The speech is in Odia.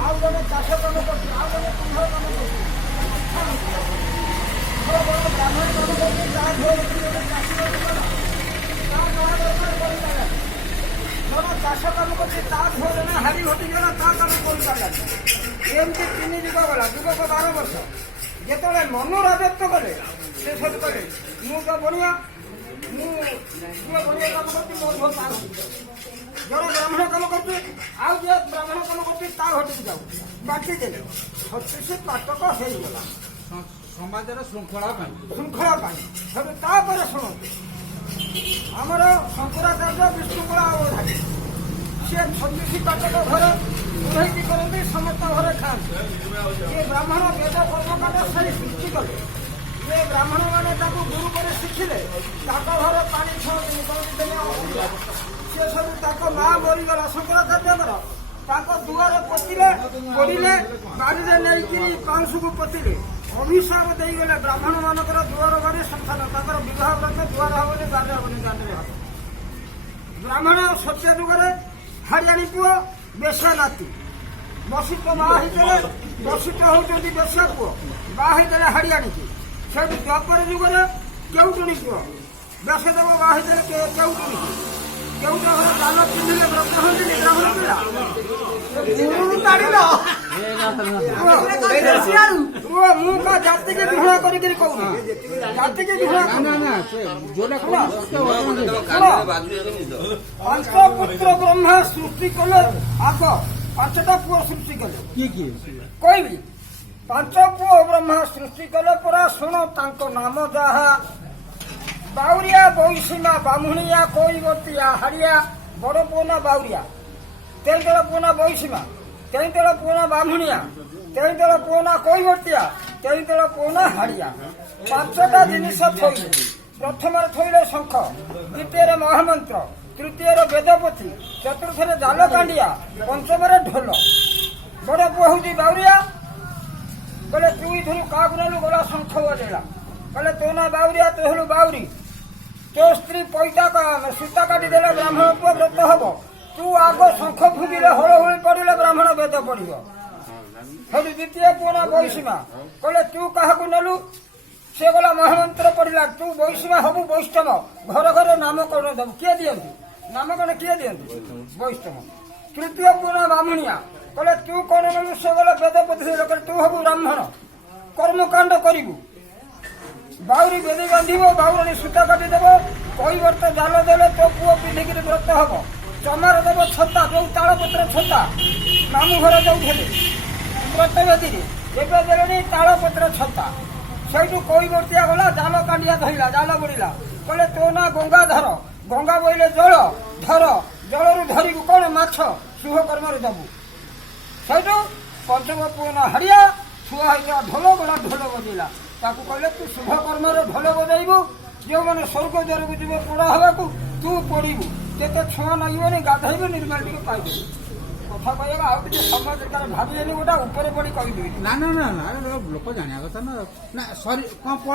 ଆଉ ଜଣେ ଚାଷ କାମ କରୁଛି, ଆଉ ଜଣେ କୁମ୍ଭ କାମ କରୁଛି, ବ୍ରାହ୍ମଣ କାମ କରୁଛି, ତା ଝିଅ ଗୋଟେ ଚାଷୀ ଜଣେ ଚାଷ କାମ କରୁଛି, ତା ଝିଅ ଜଣେ ହାରି ଘଟିଗଲା, ତା କାମ କରିପାରିଲାନି। ଏମିତି 3 ଯୁଗ ଗଲା, ଯୁଗକ 12 ବର୍ଷ। ଯେତେବେଳେ ମନୁ ରାଜତ୍ୱ କଲେ, ସେ ସବୁ କଲେ ମୁଁ ତ ବଢିଆ, ମୁଁ ବଢିଆ କାମ କରୁଛି, ମୋର ବହୁତ ପାର ଜଣେ ବ୍ରାହ୍ମଣ କାମ କରୁଛି, ଆଉ ଯିଏ ବ୍ରାହ୍ମଣ କାମ କରୁଛି ତା ଘଟିକି ଯାଉ ବାଟି ଦେଲେ। 36 ପାଟକ ହେଇଗଲା ସମାଜର ଶୃଙ୍ଖଳା ପାଇଁ। ସବୁ ତାପରେ ଶୁଣନ୍ତୁ, ଆମର ଶଙ୍କରାଚାର୍ଯ୍ୟ ବିଷ୍ଣୁପୁର ଅବଧାରୀ ସିଏ 36 ପାଟକ ଘରେ ପୁରୋହିତି କରନ୍ତି, ସମସ୍ତ ଘରେ ଖାଆନ୍ତି। ସିଏ ବ୍ରାହ୍ମଣ ବେଦ କର୍ମକାଣ୍ଡ ସେଇ ସୃଷ୍ଟି କଲେ। ଯେ ବ୍ରାହ୍ମଣ ମାନେ ତାକୁ ଗୁରୁ କରି ଶିଖିଲେ, ତାଙ୍କ ଘରେ ପାଣି ଛଅଦିନ ସିଏ ସବୁ ତାଙ୍କ ମା ମରିଗଲା ଶଙ୍କରାଚାର୍ଯ୍ୟଙ୍କର, ତାଙ୍କ ଦୁଆରେ ପୋତିଲେ, ପଡ଼ିଲେ, ବାଡ଼ିରେ ନେଇକିରି ପାଉଁଶକୁ ପୋତିଲେ, ଅଭିଶାପ ଦେଇଗଲେ ବ୍ରାହ୍ମଣ ମାନଙ୍କର ଦୁଆର ବାଡ଼ି ସନ୍ତାନ, ତାଙ୍କର ବିବାହ ବ୍ରତ ଦୁଆର ହବନି, ବାଡ଼ିରେ ହବନି, ଦାଣ୍ଡରେ ହବ। ବ୍ରାହ୍ମଣ ସତ୍ୟ ଯୁଗରେ ହାରିଆଣୀ ପୁଅ ବେଶ୍ୟା ନାତି, ବଶିଷ୍ଠ ମା ହେଇଥିଲେ, ବଶିଷ୍ଠ ହଉଛନ୍ତି ବେଶ୍ୟା ପୁଅ, ବାହା ହେଇଥିଲେ ହାରିଆଣୀକି। ସେଠି ଦ୍ୱାପର ଯୁଗରେ କେଉଟୁଣୀ ପୁଅ, ବ୍ୟାସଦେବ ବାହା ହେଇଥିଲେ କେଉଟୁଣୀକି। କେଉଟ ଘରେ ଦାନ ପିନ୍ଧିଲେ ବ୍ରତ ହନ୍ତିନି ବ୍ରାହ୍ମଣ ପିଲା। ମୁଁ କା ଜାତିକି ଘୃଣା କରିକିରି କହୁନି, ଜାତିକି ଘୃଣା ପଞ୍ଚପୁତ୍ର ବ୍ରହ୍ମା ସୃଷ୍ଟି କଲେ। ଆଗ 5ଟା ପୁଅ ସୃଷ୍ଟି କଲେ, କହିବି 5 ପୁଅ ବ୍ରହ୍ମା ସୃଷ୍ଟି କଲେ ପରା। ଶୁଣ ତାଙ୍କ ନାମ ଯାହା, ବାଉରିଆ, ବୈଷିମା, ବାମୁଣିଆ, କୈବର୍ତ୍ତିଆ, ହାଡ଼ିଆ। ବଡ଼ ପୁଅ ନା ବାଉରିଆ, 3 ପୁଅ ନା ବୈଷିମା, 3 ପୁଅ ନା ବାମୁଣିଆ, 3 ପୁଅ ନା କୈବର୍ତ୍ତିଆ, 3 ପୁଅ ନା ହାଡ଼ିଆ। 5ଟା ଜିନିଷ ଥୋଇଲେ। ପ୍ରଥମରେ ଥୋଇଲେ ଶଙ୍ଖ, ଦ୍ୱିତୀୟରେ ମହାମନ୍ତ୍ର, ତୃତୀୟରେ ବେଦପତି, ଚତୁର୍ଥରେ ଜାଲକାଣ୍ଡିଆ, ପଞ୍ଚମରେ ଢୋଲ। ବଡ଼ ପୁଅ ହଉଛି ବାଉରିଆ, କହିଲେ ତୁ ଇଥିରୁ କାହାକୁ ନେଲୁ, ଗଲା ଶଙ୍ଖ ବଜେଇଲା। କହିଲେ ତୋ ନା ବାଉରିଆ, ତୁ ହେଲୁ ବାଉରୀ, ତୋ ସ୍ତ୍ରୀ ପଇତା ସୂତା କାଟିଦେଲେ ବ୍ରାହ୍ମଣ ପୁଅ ବ୍ରତ ହବ। ତୁ ଆଗ ଶଙ୍ଖ ଫୁକିଲେ, ହଳହୁଳି ପଡ଼ିଲେ ବ୍ରାହ୍ମଣ ବେଦ ପଡ଼ିବ। ସେଠୁ ଦ୍ୱିତୀୟ ପୁଅ ନା ବୈଷିମା, କହିଲେ ତୁ କାହାକୁ ନେଲୁ, ସେ ଗଲା ମହାମନ୍ତ୍ର ପଡ଼ିଲା, ତୁ ବୈଷିମା ହବୁ ବୈଷ୍ଣବ, ଘର ଘରେ ନାମକରଣ ଦେବୁ। କିଏ ଦିଅନ୍ତି ନାମକରଣ, କିଏ ଦିଅନ୍ତି? ବୈଷ୍ଣବ। ତୃତୀୟ ପୁଅ ନା ବାମୁଣିଆ, କହିଲେ ତୁ କଣ ନେଲୁ, ସେ ଗଲା ବେଦପତି, ତୁ ହବୁ ବ୍ରାହ୍ମଣ, କର୍ମକାଣ୍ଡ କରିବୁ। ବାଉରୀ ବେଦି ବାନ୍ଧିବ, ବାଉରଣୀ ସୂତା କାଟିଦେବ, କୈବର୍ତ୍ତ ଜାଲ ଦେଲେ ତୋ ପୁଅ ପିନ୍ଧିକିରି ବ୍ରତ ହବ। ଚମାର ଦେବ ଛତା, ଯୋଉ ତାଳପତ୍ର ଛତା ମାମୁଁ ଘର ଦଉଥିଲେ ବ୍ରତ ବେଦୀରେ, ଏବେ ଦେଲେଣି ତାଳପତ୍ର ଛତା। ସେଇଠୁ କୈବର୍ତ୍ତିଆ ଗଲା, ଜାଲ କାଣ୍ଡିଆ ଧରିଲା, ଜାଲ ବୁଡ଼ିଲା। କହିଲେ ତୋ ନା ଗଙ୍ଗାଧର, ଗଙ୍ଗା ବୋଇଲେ ଜଳ, ଧର, ଜଳରୁ ଧରିବୁ କଣ, ମାଛ, ଶୁଭ କର୍ମରେ ଦବୁ। ସେଇଠୁ ପଞ୍ଚମ ପୁଅ ନା ହାଡ଼ିଆ, ଛୁଆ ହେଇଥିଲା ଢୋଲ, ଗଲା ଢୋଲ ବଜେଇଲା। ତାକୁ କହିଲେ ତୁ ଶୁଭ କର୍ମରେ ଢୋଲ ବଜେଇବୁ, ଯେଉଁମାନେ ସ୍ୱର୍ଗ ଦ୍ୱାରକୁ ଯିବେ ପୋଡ଼ା ହେବାକୁ, ତୁ ପଡ଼ିବୁ। କେତେ ଛୁଆ ନାଗିବନି, ଗାଧେଇବେ, ନିର୍ମାଣ ଟିକେ ପାଇଦେବୁ। କଥା କହିବାକୁ ଆଉ କିଛି ସମୟ ଦରକାର, ଭାବିବେନି ଗୋଟେ ଉପରେ ପଡ଼ି କହିଦେବି। ନା ଲୋକ ଜାଣିବା କଥା ନା। ସରି କଣ